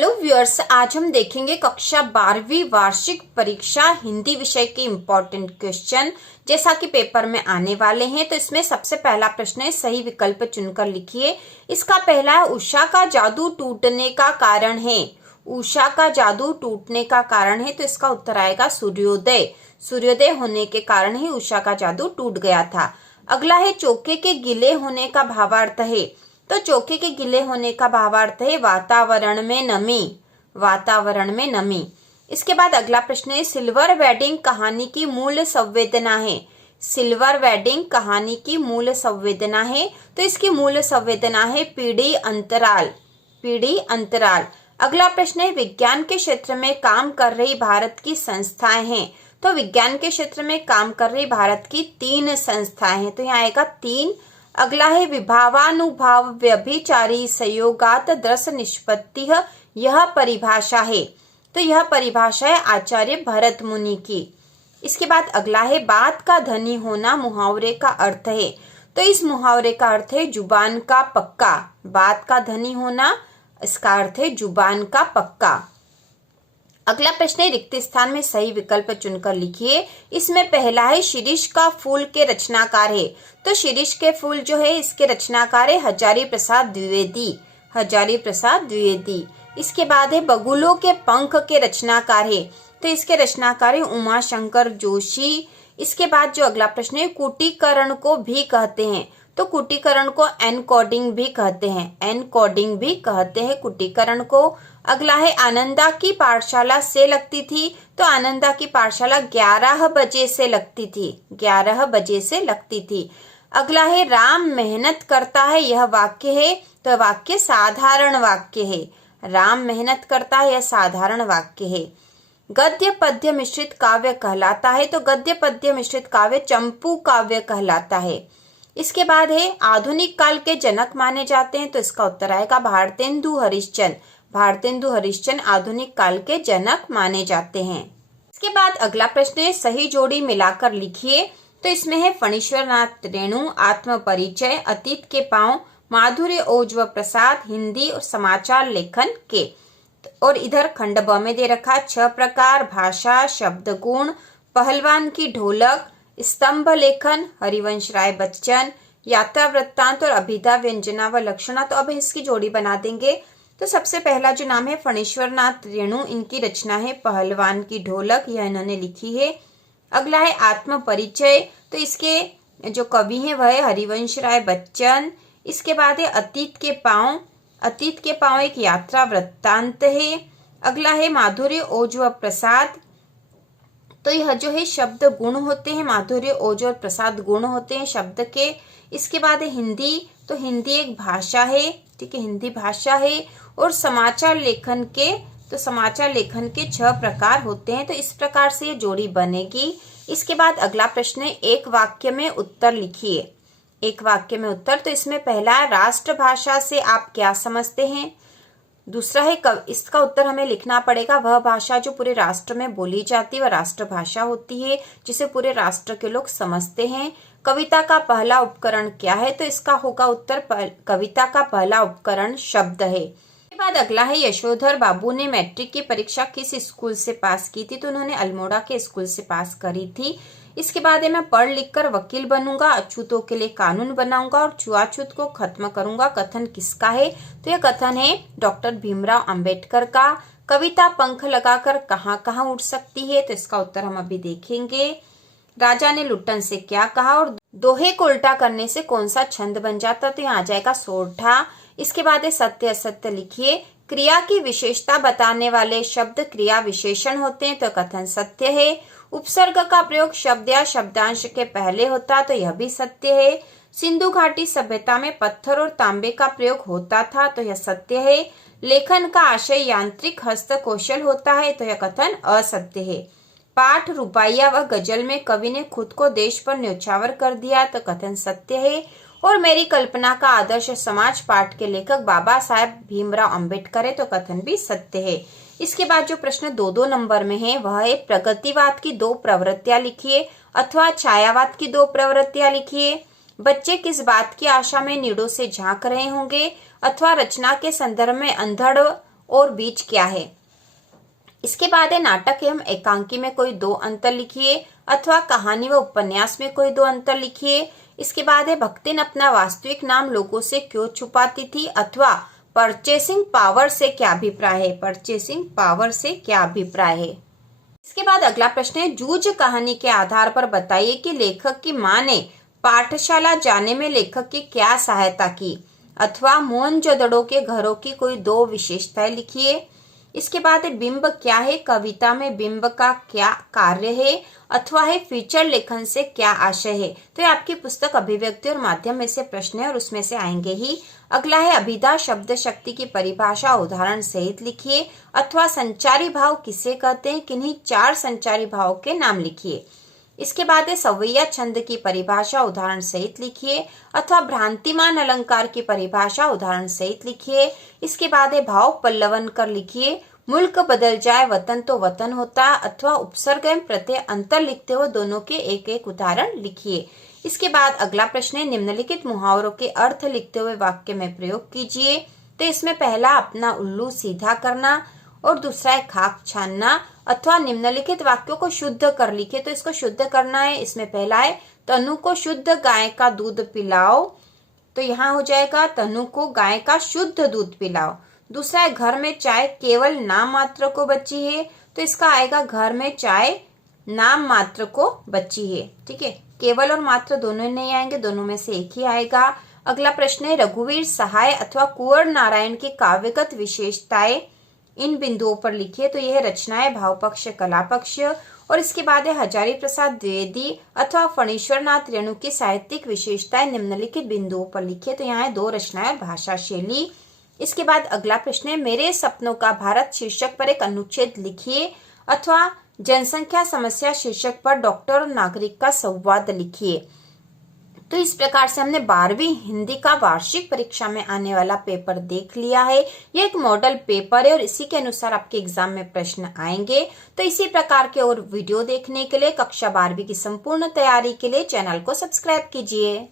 Hello viewers, आज हम देखेंगे कक्षा 12वीं वार्षिक परीक्षा हिंदी विषय के इम्पोर्टेंट क्वेश्चन जैसा कि पेपर में आने वाले हैं। तो इसमें सबसे पहला प्रश्न है, सही विकल्प चुनकर लिखिए। इसका पहला है, उषा का जादू टूटने का कारण है। उषा का जादू टूटने का कारण है, तो इसका उत्तर आएगा सूर्योदय। सूर्योदय होने के कारण ही उषा का जादू टूट गया था। अगला है, चोखे के गीले होने का भावार्थ है। तो चोखे के गीले होने का भावार्थ है वातावरण में नमी। वातावरण में नमी। इसके बाद अगला प्रश्न है, सिल्वर वेडिंग कहानी की मूल संवेदना है। सिल्वर वेडिंग कहानी की मूल संवेदना है, तो इसकी मूल संवेदना है पीढ़ी अंतराल। पीढ़ी अंतराल। अगला प्रश्न है, विज्ञान के क्षेत्र में काम कर रही भारत की संस्थाएं हैं। तो विज्ञान के क्षेत्र में काम कर रही भारत की 3 संस्थाएं हैं, तो यहाँ आएगा 3। अगला है, विभावानुभाव व्यभिचारी संयोगात दृश निष्पत्ति, यह परिभाषा है। तो यह परिभाषा है आचार्य भरत मुनि की। इसके बाद अगला है, बात का धनी होना मुहावरे का अर्थ है। तो इस मुहावरे का अर्थ है जुबान का पक्का। बात का धनी होना, इसका अर्थ है जुबान का पक्का। अगला प्रश्न है, रिक्त स्थान में सही विकल्प चुनकर लिखिए। इसमें पहला है, शिरीष का फूल के रचनाकार है। तो शिरीष के फूल जो है इसके रचनाकार है हजारी प्रसाद द्विवेदी। हजारी प्रसाद द्विवेदी। इसके बाद है, बगुलों के पंख के रचनाकार है। तो इसके रचनाकार है उमा शंकर जोशी। इसके बाद जो अगला प्रश्न है, कुटीकरण को भी कहते हैं। तो कुटीकरण को एनकोडिंग भी कहते हैं। एनकोडिंग भी कहते हैं कुटीकरण को। अगला है, आनंदा की पाठशाला से लगती थी। तो आनंदा की पाठशाला 11 बजे से लगती थी। 11 बजे से लगती थी। अगला है, राम मेहनत करता है, यह वाक्य है। तो वाक्य साधारण वाक्य है। राम मेहनत करता है, यह साधारण वाक्य है। गद्य पद्य मिश्रित काव्य कहलाता है। तो गद्य पद्य मिश्रित काव्य चंपू काव्य कहलाता है। इसके बाद है, आधुनिक काल के जनक माने जाते हैं। तो इसका उत्तर आएगा भारतेंदु हरिश्चंद्र। भारतेंदु हरिश्चंद्र आधुनिक काल के जनक माने जाते हैं। इसके बाद अगला प्रश्न है, सही जोड़ी मिलाकर लिखिए। तो इसमें है, फणीश्वर नाथ रेणु आत्म परिचय, अतीत के पांव, माधुर्य ओज व प्रसाद, हिंदी और समाचार लेखन के। और इधर खंड ब में दे रखा 6 प्रकार, भाषा, शब्द गुण, पहलवान की ढोलक, स्तंभ लेखन, हरिवंश राय बच्चन, यात्रा वृत्तांत और अभिधा व्यंजना व लक्षणा। तो अब इसकी जोड़ी बना देंगे। तो सबसे पहला जो नाम है फणीश्वर नाथ रेणु, इनकी रचना है पहलवान की ढोलक, यह इन्होंने लिखी है। अगला है, आत्म परिचय। तो इसके जो कवि हैं वह है हरिवंश राय बच्चन। इसके बाद है, अतीत के पांव। अतीत के पांव एक यात्रा वृत्तांत है। अगला है, माधुर्य ओज व प्रसाद। तो यह जो है शब्द गुण होते हैं, माधुर्य ओज और प्रसाद गुण होते हैं शब्द के। इसके बाद है, हिंदी। तो हिंदी एक भाषा है, ठीक है, हिंदी भाषा है। और समाचार लेखन के, तो समाचार लेखन के 6 प्रकार होते हैं। तो इस प्रकार से ये जोड़ी बनेगी। इसके बाद अगला प्रश्न है, एक वाक्य में उत्तर लिखिए। एक वाक्य में उत्तर। तो इसमें पहला है, राष्ट्रभाषा से आप क्या समझते हैं। दूसरा है, इसका उत्तर हमें लिखना पड़ेगा, वह भाषा जो पूरे राष्ट्र में बोली जाती है वह राष्ट्रभाषा होती है, जिसे पूरे राष्ट्र के लोग समझते हैं। कविता का पहला उपकरण क्या है। तो इसका होगा उत्तर, कविता का पहला उपकरण शब्द है। इसके बाद अगला है, यशोधर बाबू ने मैट्रिक की परीक्षा किस स्कूल से पास की थी। तो उन्होंने अल्मोड़ा के स्कूल से पास करी थी। इसके बाद मैं पढ़ लिख कर वकील बनूंगा, अछूतों के लिए कानून बनाऊंगा और छुआछूत को खत्म करूंगा। कथन किसका है। तो यह कथन है डॉक्टर भीमराव अंबेडकर का। कविता पंख लगाकर कहां कहां उड़ सकती है। तो इसका उत्तर हम अभी देखेंगे। राजा ने लुट्टन से क्या कहा और दोहे को उल्टा करने से कौन सा छंद बन जाता। तो यहाँ आ जाएगा सोरठा। इसके बाद है, सत्य असत्य लिखिए। क्रिया की विशेषता बताने वाले शब्द क्रिया विशेषण होते हैं। तो कथन सत्य है। उपसर्ग का प्रयोग शब्द या शब्दांश के पहले होता, तो यह भी सत्य है। सिंधु घाटी सभ्यता में पत्थर और तांबे का प्रयोग होता था, तो यह सत्य है। लेखन का आशय यांत्रिक हस्तकौशल होता है, तो यह कथन असत्य है। पाठ, रुबाइया व गजल में कवि ने खुद को देश पर न्यौछावर कर दिया, तो कथन सत्य है। और मेरी कल्पना का आदर्श समाज पाठ के लेखक बाबा साहेब भीमराव अंबेडकर है, तो कथन भी सत्य है। इसके बाद जो प्रश्न 2-2 नंबर में है वह है, प्रगतिवाद की 2 प्रवृत्तियां लिखिए अथवा छायावाद की 2 प्रवृत्तियां लिखिए। बच्चे किस बात की आशा में नीड़ों से झांक रहे होंगे अथवा रचना के संदर्भ में अंधड़ और बीज क्या है। इसके बाद है नाटक एवं एकांकी में कोई दो अंतर लिखिए, अथवा कहानी व उपन्यास में कोई दो अंतर लिखिए। इसके बाद है भक्तिन अपना वास्तविक नाम लोगों से क्यों छुपाती थी, अथवा परचेसिंग पावर से क्या अभिप्राय है, परचेसिंग पावर से क्या अभिप्राय है। इसके बाद अगला प्रश्न है जूझ कहानी के आधार पर बताइए कि लेखक की मां ने पाठशाला जाने में लेखक की क्या सहायता की, अथवा मोहनजोदड़ो के घरों की कोई दो विशेषताएं लिखिए। इसके बाद है बिंब क्या है, कविता में बिंब का क्या कार्य है, अथवा है फीचर लेखन से क्या आशय है। तो ये आपकी पुस्तक अभिव्यक्ति और माध्यम में से प्रश्न है और उसमें से आएंगे ही। अगला है अभिधा शब्द शक्ति की परिभाषा उदाहरण सहित लिखिए, अथवा संचारी भाव किसे कहते हैं, किन्हीं चार संचारी भाव के नाम लिखिए। इसके बाद है सवैया छंद की परिभाषा उदाहरण सहित लिखिए, अथवा भ्रांतिमान अलंकार की परिभाषा उदाहरण सहित लिखिए। इसके बाद है भाव पल्लवन कर लिखिए, मुल्क बदल जाए वतन तो वतन होता, अथवा उपसर्ग एवं प्रत्यय अंतर लिखते हुए दोनों के एक एक उदाहरण लिखिए। इसके बाद अगला प्रश्न है निम्नलिखित मुहावरों के अर्थ लिखते हुए वाक्य में प्रयोग कीजिए। तो इसमें पहला अपना उल्लू सीधा करना और दूसरा है खाक छानना, अथवा निम्नलिखित वाक्यों को शुद्ध कर लिखिए। तो इसको शुद्ध करना है, इसमें पहला है तनु को शुद्ध गाय का दूध पिलाओ, तो यहाँ हो जाएगा तनु को गाय का शुद्ध दूध पिलाओ। दूसरा है घर में चाय केवल नाम मात्र को बची है, तो इसका आएगा घर में चाय नाम मात्र को बची है। ठीक है, केवल और मात्र दोनों नहीं आएंगे, दोनों में से एक ही आएगा। अगला प्रश्न है रघुवीर सहाय अथवा कुंवर नारायण की काव्यगत विशेषताएं इन बिंदुओं पर लिखिए। तो यह रचनाएं भाव पक्ष कला पक्ष। और इसके बाद है हजारी प्रसाद द्विवेदी अथवा फणीश्वर नाथ रेणु की साहित्यिक विशेषताएं निम्नलिखित बिंदुओं पर लिखिए। तो यहाँ है दो रचनाएं और भाषा शैली। इसके बाद अगला प्रश्न है मेरे सपनों का भारत शीर्षक पर एक अनुच्छेद लिखिए, अथवा जनसंख्या समस्या शीर्षक पर डॉक्टर और नागरिक का संवाद लिखिए। तो इस प्रकार से हमने 12वीं हिंदी का वार्षिक परीक्षा में आने वाला पेपर देख लिया है। ये एक मॉडल पेपर है और इसी के अनुसार आपके एग्जाम में प्रश्न आएंगे। तो इसी प्रकार के और वीडियो देखने के लिए कक्षा 12वीं की संपूर्ण तैयारी के लिए चैनल को सब्सक्राइब कीजिए।